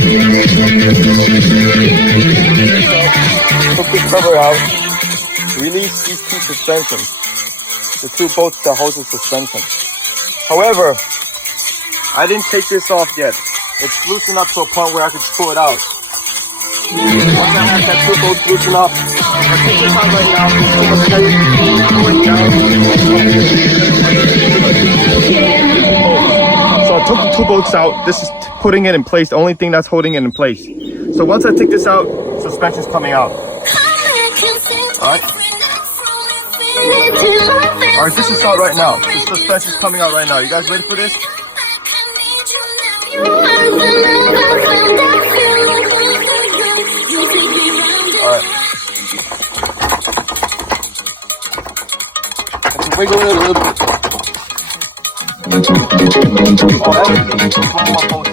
Took this cover out, release these two suspensions, the two bolts that hold the suspension. However, I didn't take this off yet. It's loosened up to a point where I can pull it out. Once I have that two bolts loosened up, I take this out right now. There's too much heavy going down. So I took the two bolts out. This is putting it in place, the only thing that's holding it in place. So once I take this out, suspension's coming out. Alright? Alright, this is out right now. The suspension's coming out right now. You guys ready for this? Alright. Let's wiggle it a little bit. Oh, that's one more bolt.